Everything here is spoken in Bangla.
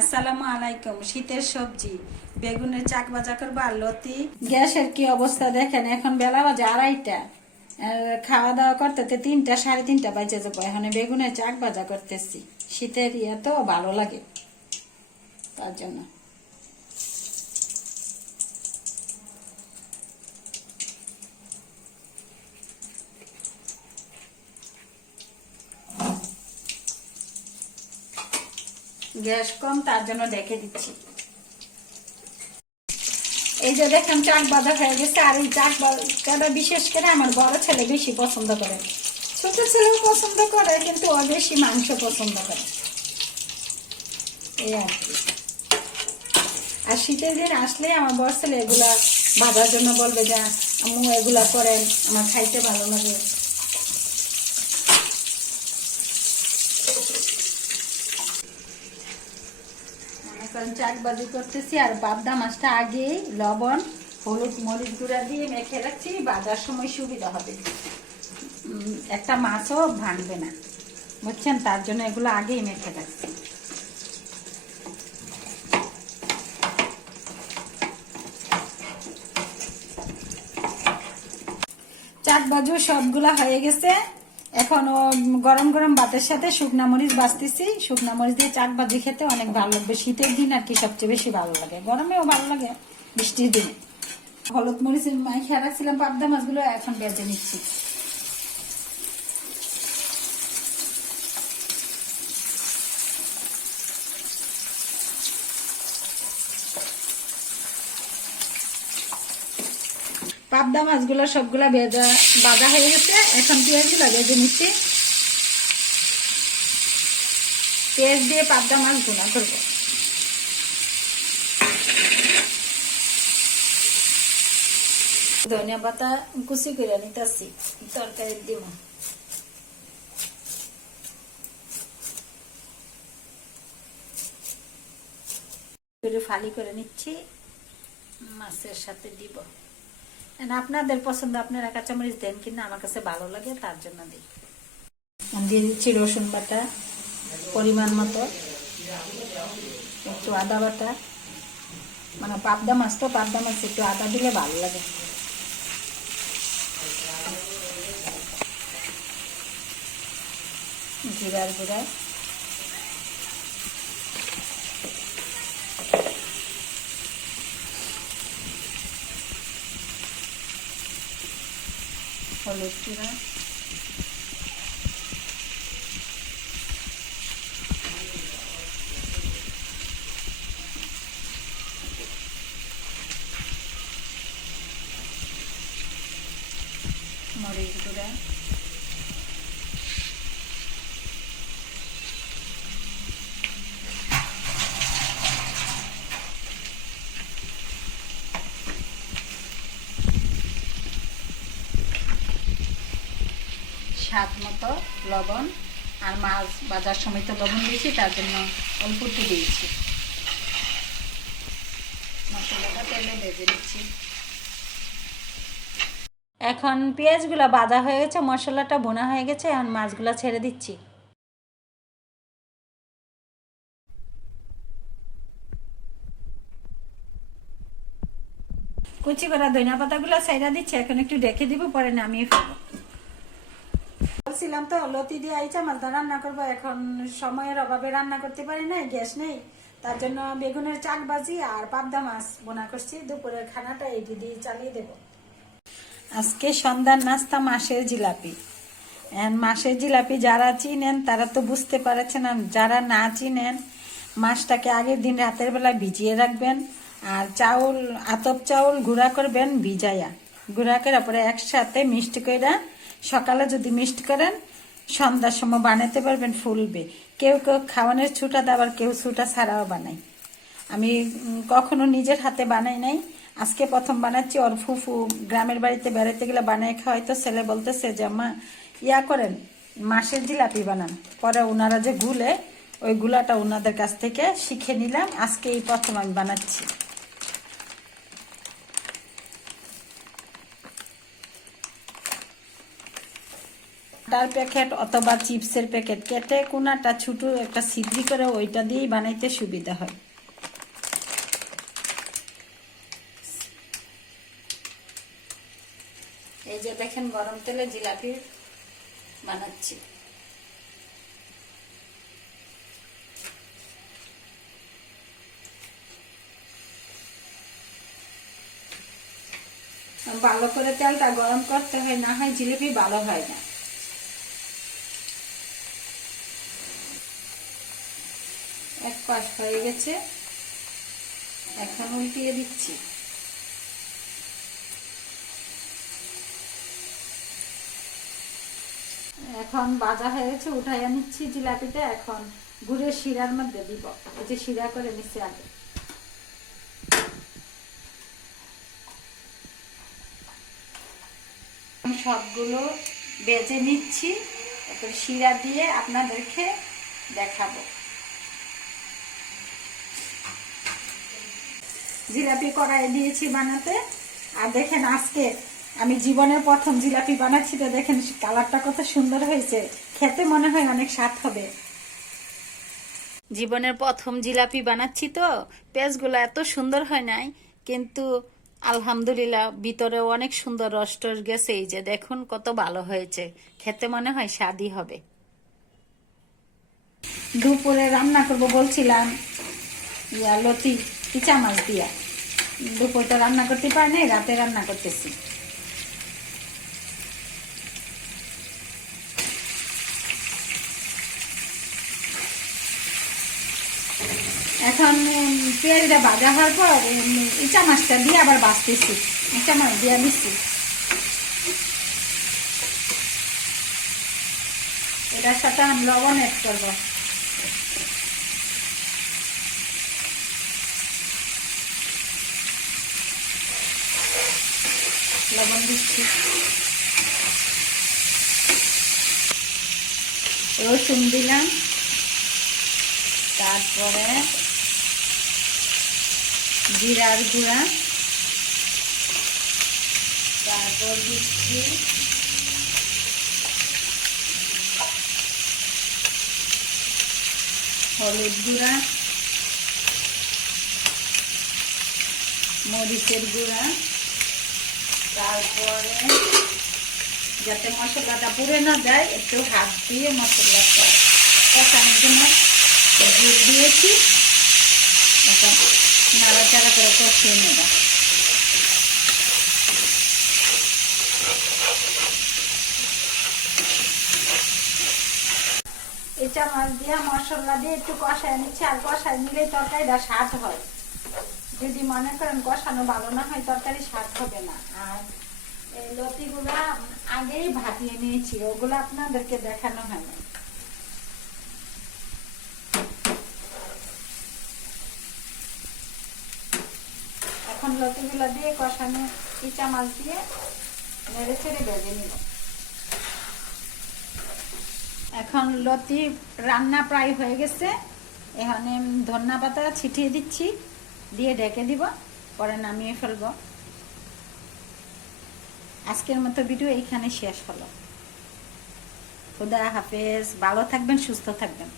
আসসালামু আলাইকুম। শীতের সবজি বেগুনের চাক ভাজা করবো আর লতি। গ্যাসের কি অবস্থা দেখেন, এখন বেলা বাজে 2:30। আর খাওয়া দাওয়া করতে 3টা 3:30 বাজে যাবো। এখন বেগুনের চাক ভাজা করতেছি। শীতের তো ভালো লাগে তার জন্য। গ্যাস কম, তার জন্য ডেকে দিচ্ছি। এই যে দেখেন চাক ভাজা হয়ে গেছে। আর এই চাক ভাজাটা বিশেষ করে আমার বড় ছেলে বেশি পছন্দ করে, ছোট ছেলেও পছন্দ করে, কিন্তু ও বেশি মাংস পছন্দ করে, এই আর কি। আর শীতের দিন আসলে আমার বড় ছেলে এগুলা ভাজার জন্য বলবে যে আম্মু এগুলা করেন, আমার খাইতে ভালো লাগে। এখন চাক ভাজি করতেছি। আর পাবদা মাছটা আগে লবণ হলুদ মরিচ গুঁড়া দিয়ে মেখে রাখছি, ভাজার সময় সুবিধা হবে, একটা মাছও ভাঙবে না, বুঝছেন? তার জন্য এগুলো আগেই মেখে রাখছি। চাক ভাজু সবগুলা হয়ে গেছে। এখন গরম গরম ভাতের সাথে শুকনা মরিচ বাছতেছি। শুকনা মরিচ দিয়ে চাক ভাজি খেতে অনেক ভালো লাগবে। শীতের দিন আর কি সবচেয়ে বেশি ভালো লাগে, গরমেও ভালো লাগে, বৃষ্টির দিনে। হলুদ মরিচের মাইখা রাখছিলাম পাবদা মাছগুলো, এখন বেজে নিচ্ছি। পাবদা মাছগুলো সবগুলা ভাজা হয়ে গেছে। এখন পেঁয়াজগুলো ভেজে নিচ্ছি। পেঁয়াজ দিয়ে পাবদা মাছ ভুনা করবো। ধনিয়া পাতা কুচি করে নিতেছি, তরকারি দিব। ফালি করে নিচ্ছি, মাছের সাথে দিব। আপনাদের পছন্দ, আপনারা কাঁচামরিচ দেন কিনা, আমার কাছে ভালো লাগে তার জন্য দিই। দিয়ে দিচ্ছি রসুন বাটা পরিমাণ মতো, একটু আদা বাটা, মানে পাবদা মাছ তো, পাবদা মাছ একটু আদা দিলে ভালো লাগে। জিরার গুঁড়া, হলুদ গুঁড়া, মরিচ গুঁড়া, স্বাদ মতো লবণ। আর মাছ ভাজার সময় তো লবণ দিয়েছি, তার জন্য অল্প একটু দিয়েছি। মশলাটা তেলে ভেজে নিচ্ছি। এখন পেঁয়াজগুলো ভাজা হয়ে গেছে, মশলাটা ভুনা হয়ে গেছে। এখন মাছগুলো ছেড়ে দিচ্ছি। কুচি করা ধনিয়া পাতাগুলো ছাইড়া দিচ্ছি। এখন একটু রেখে দিব, পরে নামিয়ে ফেলবো। বলছিলাম তো লতি দিয়ে আইচা মাছটা রান্না করবো। এখন সময়ের অভাবে রান্না করতে পারি না, গ্যাস নেই, তার জন্য বেগুনের চাক ভাজি আর পাবদা মাছ বোনা করছি। দুপুরের খানাটা এটি দিয়ে চালিয়ে দেব। আজকে সন্ধ্যার নাস্তা মাছের জিলাপি। মাছের জিলাপি যারা চিনেন তারা তো বুঝতে পারছেন, যারা না চিনেন মাছটাকে আগের দিন রাতের বেলা ভিজিয়ে রাখবেন। আর চাউল, আতপ চাউল গুঁড়া করবেন ভিজাইয়া, গুঁড়া করে পরে একসাথে মিক্সড করে সকালে যদি মিক্সড করেন সন্ধ্যার সময় বানাতে পারবেন, ফুলবে। কেউ কেউ খাওয়ানোর ছুটা দেয়, আবার কেউ ছুটা ছাড়াও বানায়। আমি কখনো নিজের হাতে বানাই নাই, আজকে প্রথম বানাচ্ছি। ওর ফুফু গ্রামের বাড়িতে বেড়াতে গেলে বানাই খাওয়াই, তো ছেলে বলতেছে যে মা ইয়া করেন মাছের জিলাপি বানান। পরে ওনারা যে গুলে, ওই গুলাটা ওনাদের কাছ থেকে শিখে নিলাম। আজকে এই প্রথম আমি বানাচ্ছি। তার প্যাকেট অথবা চিপসের প্যাকেট কেটে কোনাটা ছোট একটা ছিদ্রি করে ওইটা দিয়েই বানাইতে সুবিধা হয়। এই যে দেখেন গরম তেলে জিলাপি বানাচ্ছি। ভালো করে তেলটা গরম করতে হয়, না হয় জিলিপি ভালো হয় না। এক পাশ হয়ে গেছে, এখন উল্টিয়ে দিচ্ছি। এখন ভাজা হয়ে গেছে, উঠাইয়া নিচ্ছি জিলাপিটা। এখন গুড়ের শিরার মধ্যে দিব, এই যে শিরা করে নিচ্ছি আগে। সবগুলো বেজে নিচ্ছি, এরপর শিরা দিয়ে আপনাদেরকে দেখাবো। জিলাপি কড়াই দিয়েছি বানাতে। আর দেখেন আজকে আমি জীবনের প্রথম জিলাপি বানাচ্ছি, তো দেখেন কালারটা কত সুন্দর হয়েছে, খেতে মনে হয় অনেক স্বাদ হবে। জীবনের প্রথম জিলাপি বানাচ্ছি, তো পেঁয়াজগুলো এত সুন্দর হয় নাই, কিন্তু আলহামদুলিল্লাহ ভিতরে অনেক সুন্দর রস টস গেছে। এই যে দেখুন কত ভালো হয়েছে, খেতে মনে হয় স্বাদই হবে। দুপুরে রান্না করব বলছিলাম লতি ইচা মাছ দিয়া। দুপুরটা রান্না করতে পারি নাই, রাতে রান্না করতেছি। এখন পেঁয়াজটা ভাজা হওয়ার পর ইচা মাছটা দিয়ে আবার ভাজতেছি, ইচা মাছ দিয়ে দিচ্ছি। এটার সাথে আমি লবণ অ্যাড করব। লবণ দিচ্ছি, রসুন দিলাম, তারপরে জিরার গুঁড়া, তারপর দিচ্ছি হলুদ গুঁড়া, মরিচের গুঁড়া, তারপরে যাতে মশলাটা পুড়ে না যায় একটু হাত দিয়ে মশলাটা কষানোর জন্য গুড় দিয়েছি। এখন নাড়াচাড়া করে কষিয়ে নেব। এটা মাছ দিয়ে মশলা দিয়ে একটু কষায় নিচ্ছি। আর কষায় নিলেই তরকারিটা স্বাদ হয়। যদি মনে করেন কষানো ভালো না হয় তরকারি স্বাদ হবে না। আর এই লতিগুলা আগেই ভাজিয়ে নিয়েছি, ওগুলো আপনাদেরকে দেখানো হয় না। এখন লতিগুলা দিয়ে কষানো ইচা মাছ দিয়ে নেড়ে ছেড়ে ভেজে নিব। এখন লতি রান্না প্রায় হয়ে গেছে। এখানে ধনিয়া পাতা ছিটিয়ে দিচ্ছি, দিয়ে ঢেকে দিব, পরে নামিয়ে ফেলবো। আজকের মতো ভিডিও এইখানে শেষ হলো। খুদা হাফেজ, ভালো থাকবেন, সুস্থ থাকবেন।